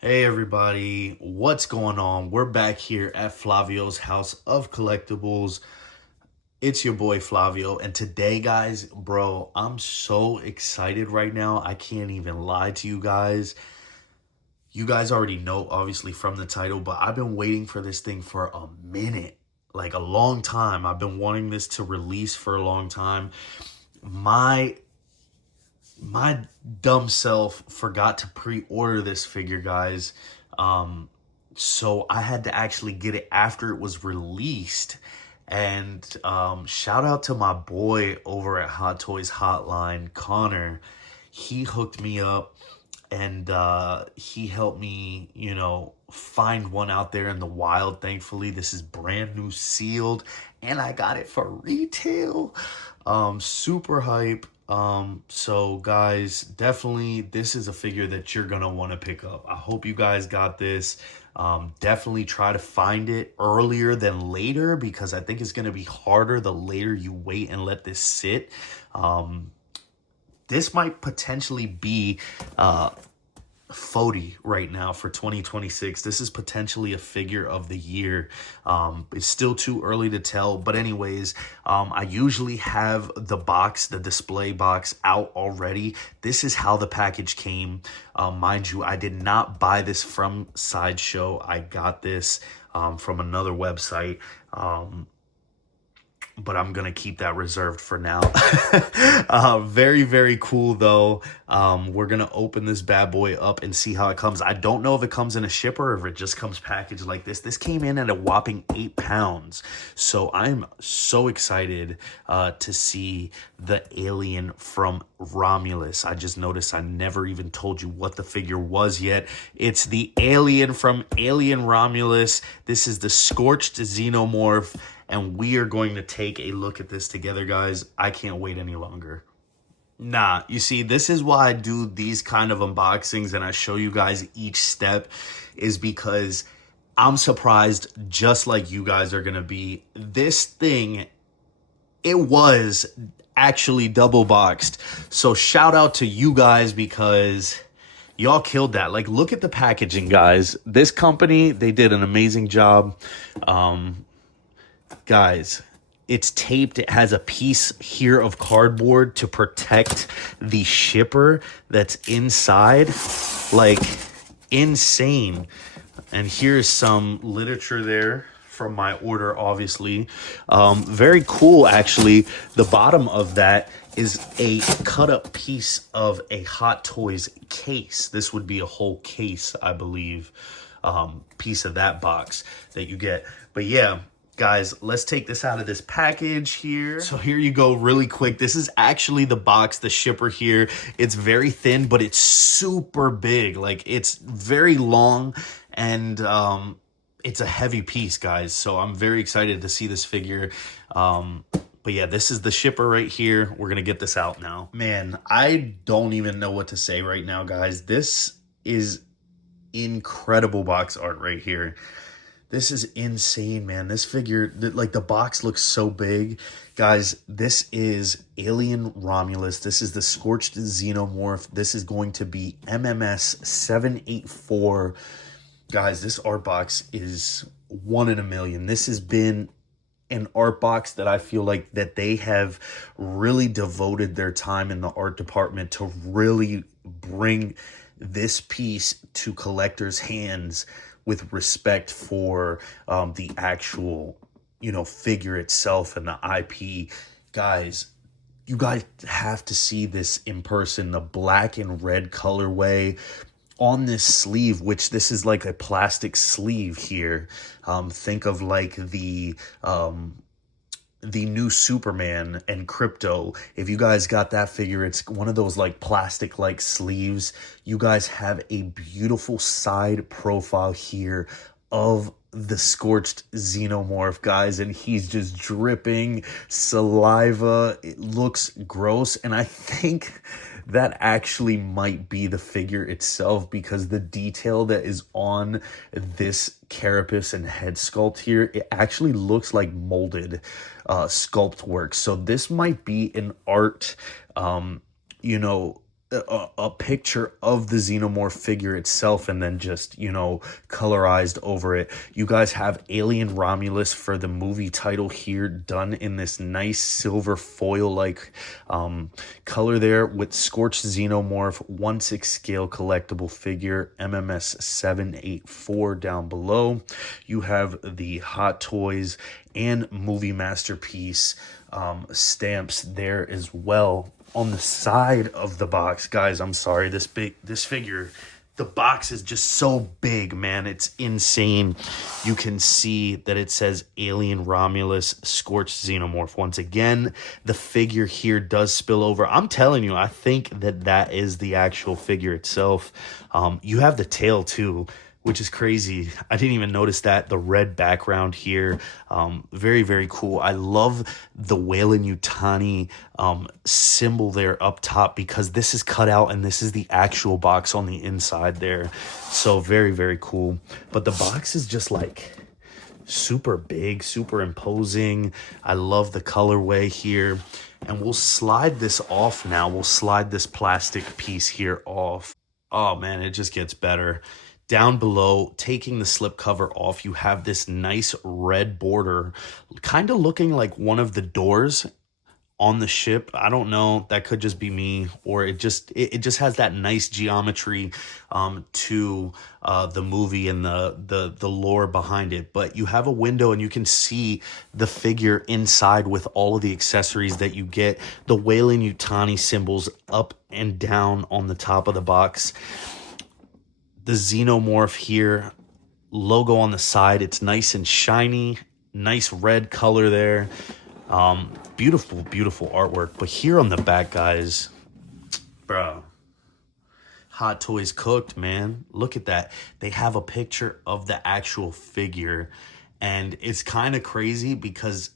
Hey everybody, what's going on? We're back here at Flavio's House of Collectibles. It's your boy Flavio, and today, guys, bro, I'm so excited right now. I can't even lie to you guys. You guys already know, obviously, from the title, but I've been waiting for this thing for a minute, like a long time. I've been wanting this to release for a long time. My my dumb self forgot to pre-order this figure, guys. So I had to actually get it after it was released. And shout out to my boy over at Hot Toys Hotline, Connor. He hooked me up and he helped me, find one out there in the wild. Thankfully, this is brand new sealed and I got it for retail. Super hype. So guys, definitely this is a figure that you're gonna want to pick up. I hope you guys got this. Definitely try to find it earlier than later because I think it's gonna be harder the later you wait and let this sit. This might potentially be FOTY right now for 2026. This is potentially a figure of the year. It's still too early to tell, but anyways, I usually have the display box out already. This is how the package came. Mind you, I did not buy this from Sideshow. I got this from another website. But I'm gonna keep that reserved for now. Very, very cool though. We're gonna open this bad boy up and see how it comes. I don't know if it comes in a shipper or if it just comes packaged like this. This came in at a whopping 8 pounds. So I'm so excited to see the alien from Romulus. I just noticed I never even told you what the figure was yet. It's the alien from Alien Romulus. This is the Scorched Xenomorph. And we are going to take a look at this together, guys. I can't wait any longer. Nah, you see, this is why I do these kind of unboxings and I show you guys each step is because I'm surprised just like you guys are going to be. This thing, it was actually double boxed. So shout out to you guys because y'all killed that. Like, look at the packaging, guys. This company, they did an amazing job. Guys, it's taped. It has a piece here of cardboard to protect the shipper that's inside. Like, insane. And here's some literature there from my order, obviously. Very cool, actually. The bottom of that is a cut up piece of a Hot Toys case. This would be a whole case, I believe, piece of that box that you get. But yeah, guys, let's take this out of this package here. So here you go, really quick. This is actually the box, the shipper here. It's very thin, but it's super big. Like, it's very long and it's a heavy piece, guys. So I'm very excited to see this figure. But yeah, this is the shipper right here. We're gonna get this out now. Man, I don't even know what to say right now, guys. This is incredible box art right here. This is insane, man. This figure, like, the box looks so big. Guys, this is Alien Romulus. This is the Scorched Xenomorph. This is going to be MMS 784. Guys, this art box is one in a million. This has been an art box that I feel like that they have really devoted their time in the art department to really bring this piece to collectors' hands with respect for the actual, figure itself and the IP. Guys, you guys have to see this in person. The black and red colorway on this sleeve, which this is like a plastic sleeve here. Think of like the new Superman and Crypto. If you guys got that figure, it's one of those like plastic like sleeves. You guys have a beautiful side profile here of the Scorched Xenomorph, guys, and he's just dripping saliva. It looks gross, and I think that actually might be the figure itself because the detail that is on this carapace and head sculpt here, it actually looks like molded sculpt work. So this might be an art, a picture of the Xenomorph figure itself and then just, you know, colorized over it. You guys have Alien Romulus for the movie title here, done in this nice silver foil like color there, with Scorched Xenomorph 1/6 scale collectible figure, MMS 784 down below. You have the Hot Toys and Movie Masterpiece stamps there as well. On the side of the box, guys, I'm sorry, this figure, the box is just so big, man. It's insane. You can see that it says Alien Romulus Scorched Xenomorph. Once again, the figure here does spill over. I'm telling you, I think that that is the actual figure itself. You have the tail too, which is crazy. I didn't even notice that. The red background here, very, very cool. I love the Weyland-Yutani symbol there up top, because this is cut out and this is the actual box on the inside there. So very, very cool. But the box is just like super big, super imposing. I love the colorway here. And we'll slide this off now. We'll slide this plastic piece here off. Oh man, it just gets better. Down below, taking the slip cover off, you have this nice red border, kind of looking like one of the doors on the ship. I don't know, that could just be me, or it just has that nice geometry to the movie and the lore behind it. But you have a window and you can see the figure inside with all of the accessories that you get. The Weyland-Yutani symbols up and down on the top of the box. The Xenomorph here, logo on the side. It's nice and shiny, nice red color there. Beautiful, beautiful artwork. But here on the back, guys, bro, Hot Toys cooked, man. Look at that. They have a picture of the actual figure, and it's kind of crazy because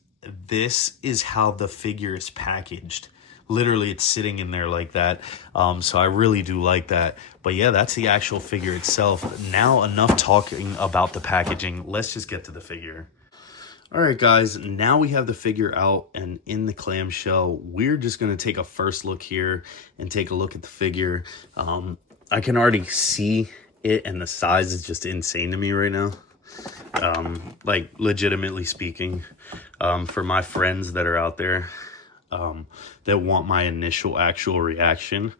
this is how the figure is packaged. Literally, it's sitting in there like that. So I really do like that. But yeah, that's the actual figure itself. Now, enough talking about the packaging. Let's just get to the figure. All right, guys, now we have the figure out and in the clamshell. We're just going to take a first look here and take a look at the figure. I can already see it, and the size is just insane to me right now. Like, legitimately speaking, for my friends that are out there, that want my initial actual reaction,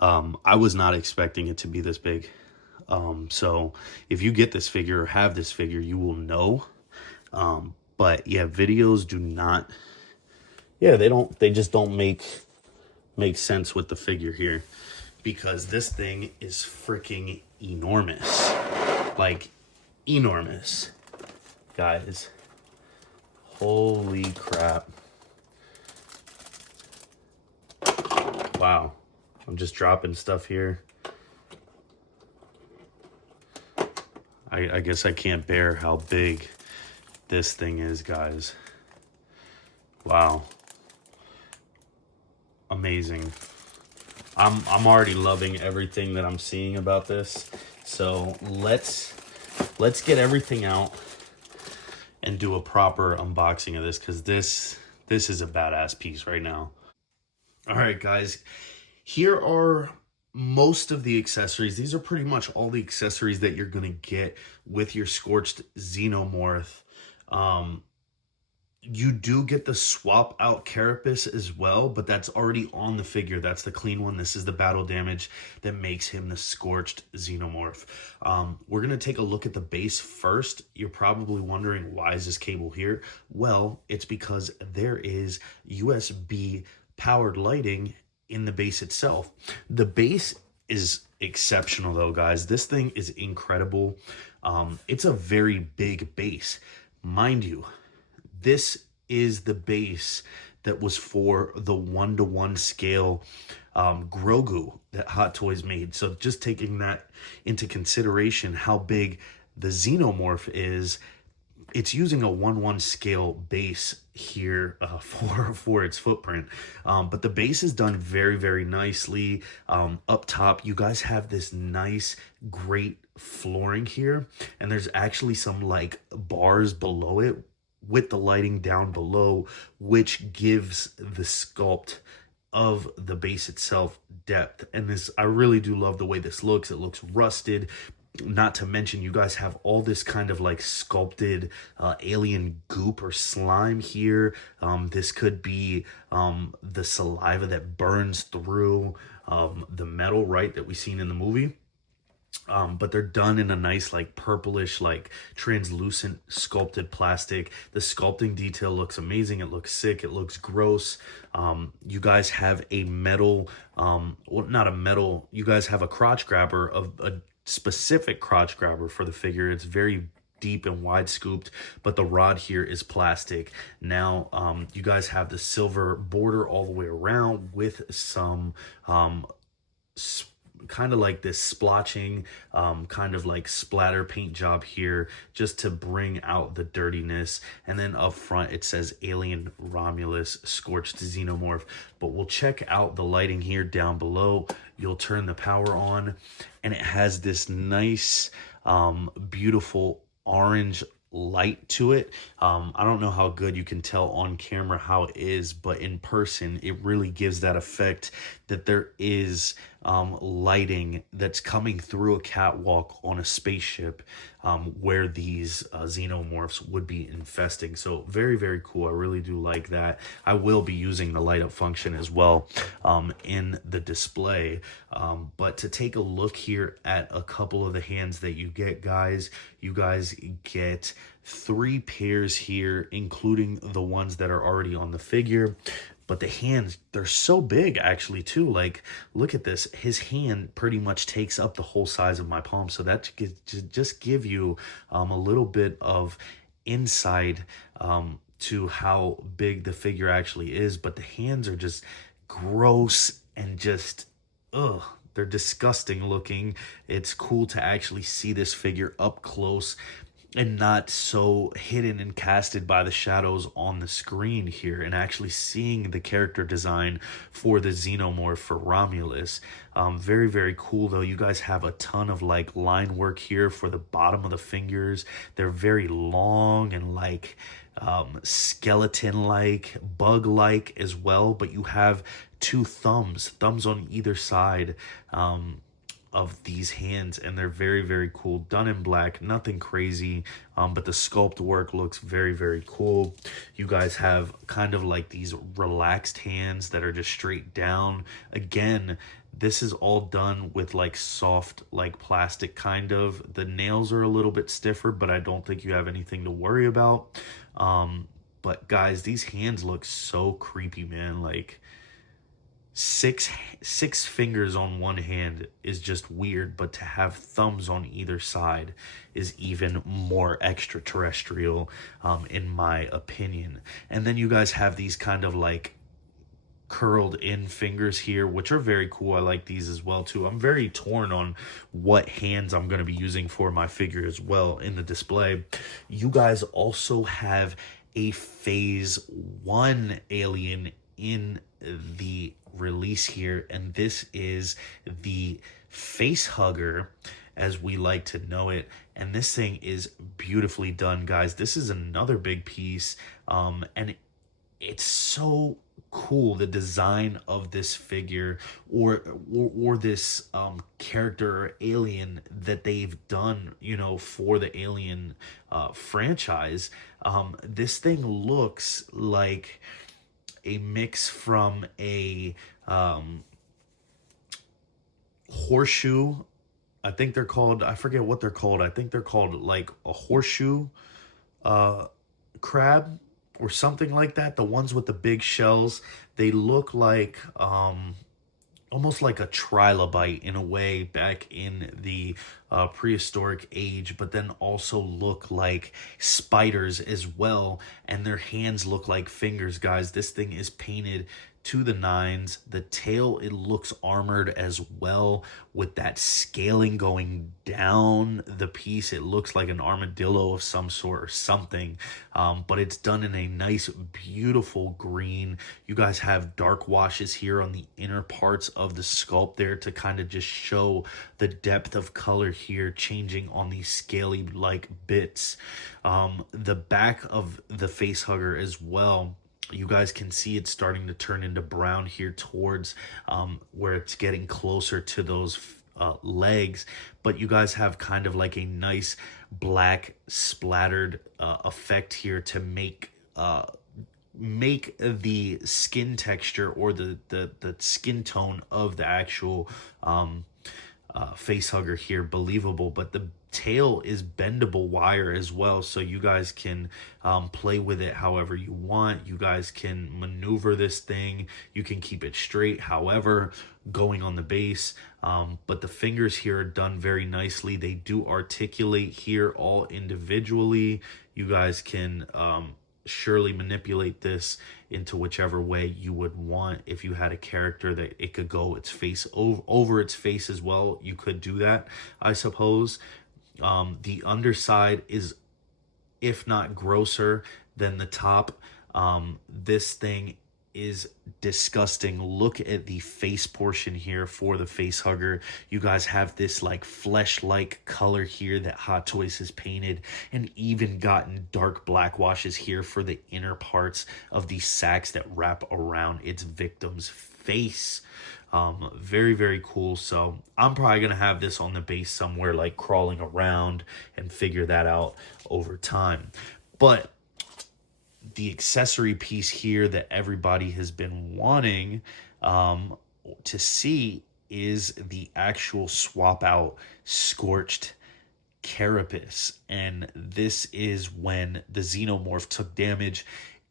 I was not expecting it to be this big. So if you get this figure or have this figure, you will know. But yeah, videos do not, yeah, they just don't make sense with the figure here, because this thing is freaking enormous. Like, enormous, guys. Holy crap. Wow, I'm just dropping stuff here. I guess I can't bear how big this thing is, guys. Wow. Amazing. I'm already loving everything that I'm seeing about this. So let's get everything out and do a proper unboxing of this, because this is a badass piece right now. All right, guys, here are most of the accessories. These are pretty much all the accessories that you're going to get with your Scorched Xenomorph. You do get the swap out carapace as well, but that's already on the figure. That's the clean one. This is the battle damage that makes him the Scorched Xenomorph. We're going to take a look at the base first. You're probably wondering, why is this cable here? Well, it's because there is USB powered lighting in the base itself. The base is exceptional though, guys. This thing is incredible. It's a very big base. Mind you, this is the base that was for the 1-to-1 scale Grogu that Hot Toys made. So just taking that into consideration, how big the Xenomorph is, it's using a 1-1 scale base here for its footprint. But the base is done very, very nicely. Up top, you guys have this nice, great flooring here. And there's actually some like bars below it with the lighting down below, which gives the sculpt of the base itself depth. And this, I really do love the way this looks. It looks rusted. Not to mention, you guys have all this kind of like sculpted alien goop or slime here. This could be the saliva that burns through the metal, right, that we seen in the movie. But they're done in a nice like purplish, like translucent sculpted plastic. The sculpting detail looks amazing. It looks sick. It looks gross. You guys have a metal, well, not a metal, you guys have a crotch grabber, of a specific crotch grabber for the figure. It's very deep and wide scooped, but the rod here is plastic. Now, you guys have the silver border all the way around with some kind of like this splotching, kind of like splatter paint job here, just to bring out the dirtiness. And then up front it says Alien Romulus Scorched Xenomorph. But we'll check out the lighting here down below. You'll turn the power on and it has this nice beautiful orange light to it. I don't know how good you can tell on camera how it is, but in person it really gives that effect that there is lighting that's coming through a catwalk on a spaceship, where these xenomorphs would be infesting. So very, very cool. I really do like that. I will be using the light up function as well in the display. But to take a look here at a couple of the hands that you get, guys, you guys get 3 pairs here, including the ones that are already on the figure. But the hands, they're so big actually too. Like, look at this. His hand pretty much takes up the whole size of my palm. So that just give you a little bit of insight to how big the figure actually is. But the hands are just gross and just, ugh. They're disgusting looking. It's cool to actually see this figure up close and not so hidden and casted by the shadows on the screen here, and actually seeing the character design for the Xenomorph for Romulus. Very, very cool though. You guys have a ton of like line work here for the bottom of the fingers. They're very long and like skeleton-like, bug-like as well, but you have 2 thumbs on either side of these hands, and they're very, very cool. Done in black, nothing crazy, but the sculpt work looks very, very cool. You guys have kind of like these relaxed hands that are just straight down. Again, this is all done with like soft, like plastic kind of. The nails are a little bit stiffer, but I don't think you have anything to worry about. But guys, these hands look so creepy, man. Like, six fingers on one hand is just weird, but to have thumbs on either side is even more extraterrestrial, in my opinion. And then you guys have these kind of like curled in fingers here, which are very cool. I like these as well too. I'm very torn on what hands I'm going to be using for my figure as well in the display. You guys also have a phase 1 alien in the release here, and this is the face hugger, as we like to know it. And this thing is beautifully done, guys. This is another big piece, and it's so cool, the design of this figure or this character or alien that they've done, you know, for the Alien franchise. This thing looks like a mix from a horseshoe. I think they're called, I forget what they're called. I think they're called like a horseshoe crab or something like that. The ones with the big shells, they look like almost like a trilobite in a way back in the prehistoric age, but then also look like spiders as well, and their hands look like fingers, guys. This thing is painted to the nines. The tail, it looks armored as well, with that scaling going down the piece. It looks like an armadillo of some sort or something, but it's done in a nice, beautiful green. You guys have dark washes here on the inner parts of the sculpt there to kind of just show the depth of color here, changing on these scaly like bits. The back of the face hugger as well, You guys can see it's starting to turn into brown here towards where it's getting closer to those legs, but you guys have kind of like a nice black splattered effect here to make the skin texture or the skin tone of the actual face hugger here believable. But the tail is bendable wire as well, so you guys can play with it however you want. You guys can maneuver this thing, you can keep it straight however going on the base, but the fingers here are done very nicely. They do articulate here all individually. You guys can surely manipulate this into whichever way you would want. If you had a character that it could go its face over its face as well, you could do that, I suppose. The underside is, if not grosser than the top. This thing is disgusting. Look at the face portion here for the face hugger. You guys have this like flesh-like color here that Hot Toys has painted, and even gotten dark black washes here for the inner parts of these sacks that wrap around its victim's face. Very, very cool. So I'm probably gonna have this on the base somewhere, like crawling around, and figure that out over time. But the accessory piece here that everybody has been wanting to see is the actual swap out Scorched carapace. And this is when the Xenomorph took damage.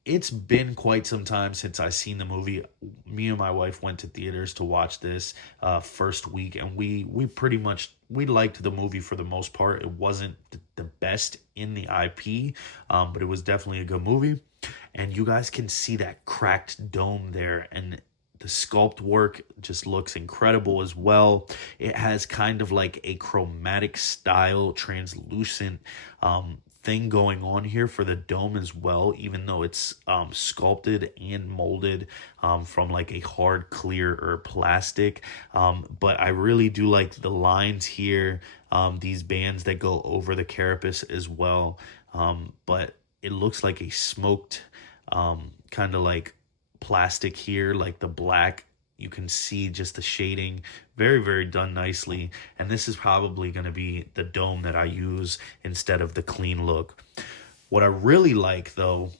It's been quite some time since I seen the movie. Me and my wife went to theaters to watch this first week, and we liked the movie for the most part. It wasn't the best in the IP, but it was definitely a good movie. And you guys can see that cracked dome there, and the sculpt work just looks incredible as well. It has kind of like a chromatic style translucent thing going on here for the dome as well, even though it's sculpted and molded from like a hard clear or plastic. But I really do like the lines here, these bands that go over the carapace as well. But it looks like a smoked kind of like plastic here, like the black. You can see just the shading, very, very done nicely. And this is probably going to be the dome that I use instead of the clean look. What I really like, though,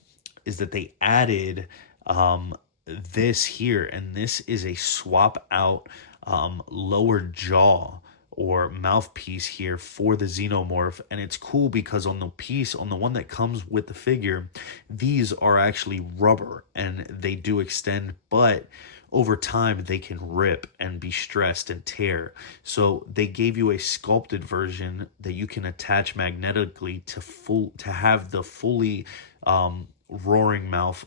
is that they added this here, and this is a swap out lower jaw or mouthpiece here for the Xenomorph. And it's cool because on the piece, on the one that comes with the figure, these are actually rubber and they do extend, but over time they can rip and be stressed and tear. So they gave you a sculpted version that you can attach magnetically to have the fully roaring mouth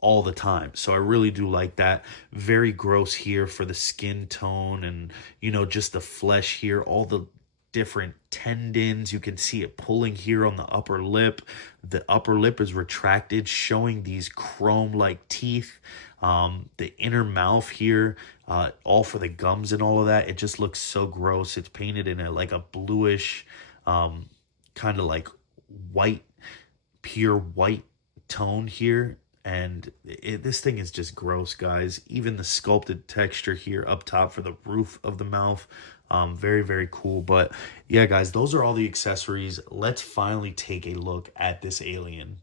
all the time. So I really do like that. Very gross here for the skin tone, and you know, just the flesh here, all the different tendons. You can see it pulling here on the upper lip. The upper lip is retracted, showing these chrome like teeth. The inner mouth here, all for the gums and all of that. It just looks so gross. It's painted in a bluish kind of like white, pure white tone here. And this thing is just gross, guys. Even the sculpted texture here up top for the roof of the mouth, very, very cool. But yeah, guys, those are all the accessories. Let's finally take a look at this alien.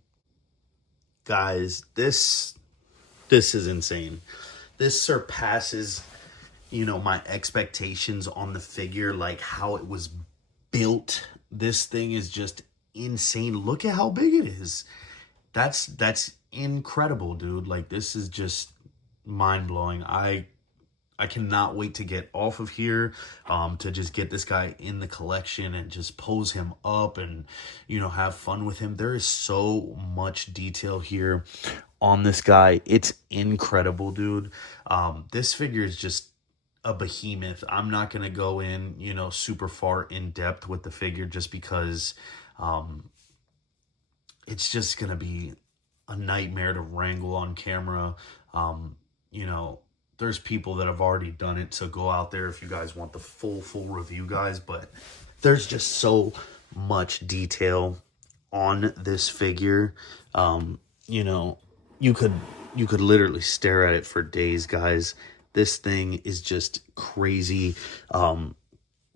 Guys, this is insane. This surpasses, you know, my expectations on the figure, like how it was built. This thing is just insane. Look at how big it is. That's incredible, dude. Like, this is just mind-blowing. I cannot wait to get off of here, to just get this guy in the collection and just pose him up and, you know, have fun with him. There is so much detail here on this guy. It's incredible, dude. This figure is just a behemoth. I'm not going to go in, you know, super far in depth with the figure just because it's just going to be a nightmare to wrangle on camera. You know, there's people that have already done it, so go out there if you guys want the full review, guys. But there's just so much detail on this figure. You know, you could You could literally stare at it for days, guys. This thing is just crazy.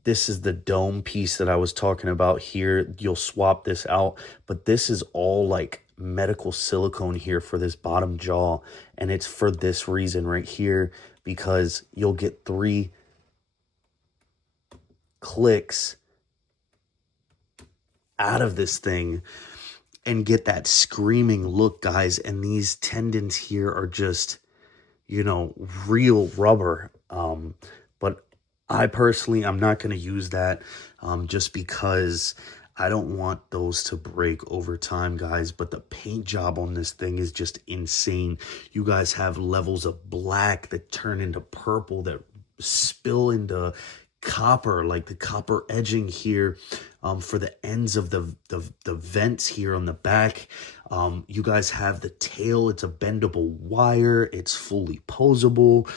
This is the dome piece that I was talking about here. You'll swap this out, but this is all like medical silicone here for this bottom jaw. And it's for this reason right here, because you'll get 3 clicks out of this thing and get that screaming look, guys. And these tendons here are just, you know, real rubber. But I personally, I'm not going to use that just because I don't want those to break over time, guys. But the paint job on this thing is just insane. You guys have levels of black that turn into purple, that spill into copper, like the copper edging here for the ends of the vents here on the back. You guys have the tail. It's a bendable wire. It's fully posable.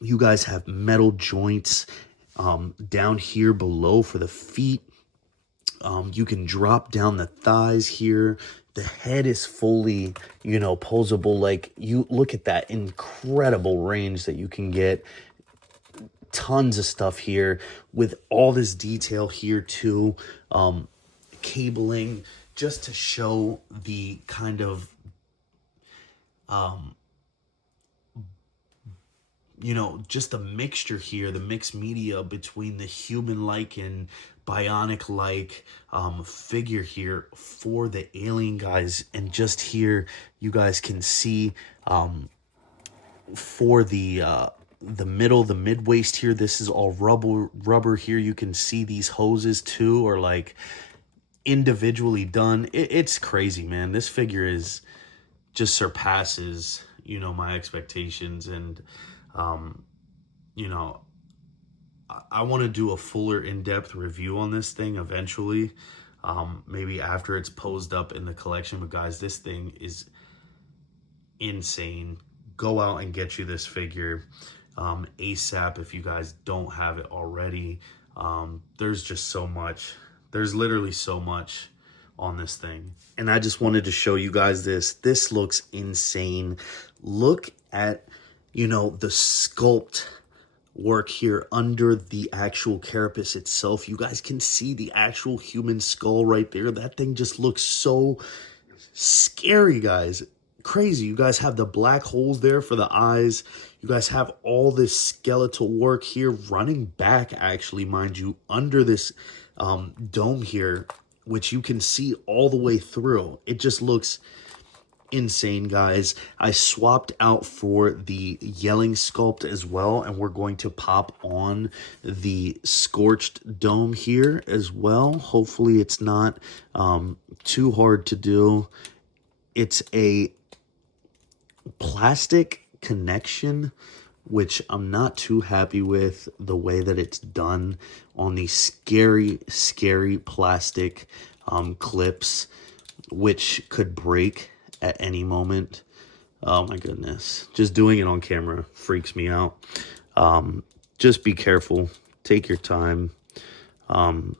You guys have metal joints down here below for the feet. You can drop down the thighs here. The head is fully, you know, posable. Like, you look at that incredible range that you can get. Tons of stuff here with all this detail here too. Cabling, just to show the kind of you know, just the mixture here, the mixed media between the human-like and bionic-like figure here for the alien guys. And just here, you guys can see for the middle, the mid waist here, this is all rubber here. You can see these hoses too are like individually done. It's crazy, man. This figure is just surpasses, you know, my expectations. And you know, I want to do a fuller in-depth review on this thing eventually, maybe after it's posed up in the collection. But guys, this thing is insane. Go out and get you this figure ASAP if you guys don't have it already. There's just so much. There's literally so much on this thing. And I just wanted to show you guys this. This looks insane. Look at, you know, the sculpt work here under the actual carapace itself. You guys can see the actual human skull right there. That thing just looks so scary, guys. Crazy. You guys have the black holes there for the eyes. You guys have all this skeletal work here running back, actually, mind you, under this dome here, which you can see all the way through. It just looks insane, guys. I swapped out for the yelling sculpt as well, and we're going to pop on the Scorched dome here as well. Hopefully it's not too hard to do. It's a plastic connection, which I'm not too happy with the way that it's done on these scary plastic clips, which could break at any moment. Oh my goodness. Just doing it on camera freaks me out. Just be careful. Take your time. And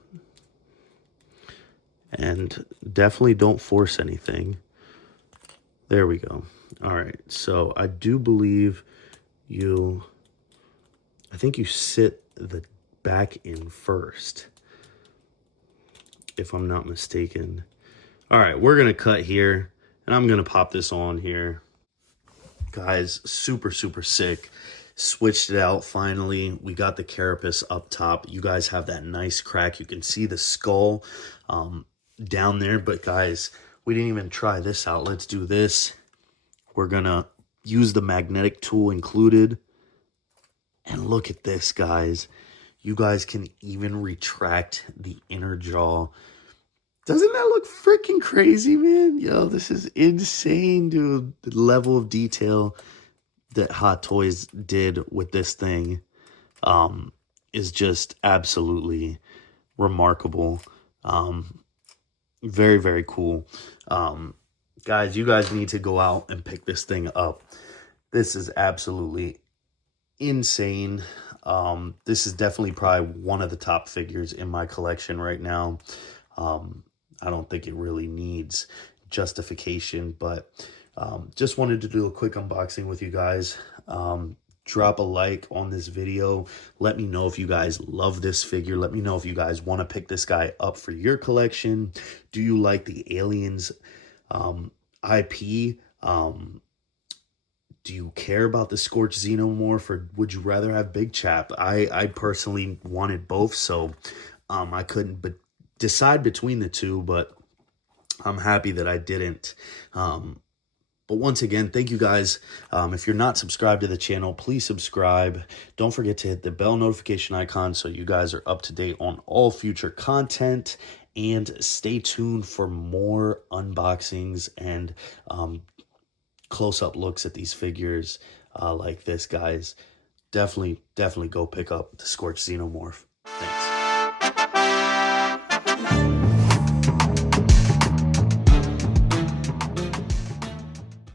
definitely don't force anything. There we go. All right. So I do believe I think you sit the back in first, if I'm not mistaken. All right. We're going to cut here. And I'm going to pop this on here. Guys, super sick. Switched it out finally. We got the carapace up top. You guys have that nice crack. You can see the skull down there. But guys, we didn't even try this out. Let's do this. We're going to use the magnetic tool included. And look at this, guys. You guys can even retract the inner jaw. Doesn't that look freaking crazy, man? Yo, this is insane, dude. The level of detail that Hot Toys did with this thing is just absolutely remarkable. Very cool. Guys, you guys need to go out and pick this thing up. This is absolutely insane. This is definitely probably one of the top figures in my collection right now. I don't think it really needs justification, but just wanted to do a quick unboxing with you guys. Drop a like on this video. Let me know if you guys love this figure. Let me know if you guys want to pick this guy up for your collection. Do you like the Aliens IP? Do you care about the Scorched Xenomorph, or would you rather have Big Chap? I personally wanted both, so I couldn't decide between the two, but I'm happy that I didn't. But once again, thank you guys. If you're not subscribed to the channel, please subscribe. Don't forget to hit the bell notification icon so you guys are up to date on all future content. And stay tuned for more unboxings and close-up looks at these figures like this, guys. Definitely go pick up the Scorched Xenomorph.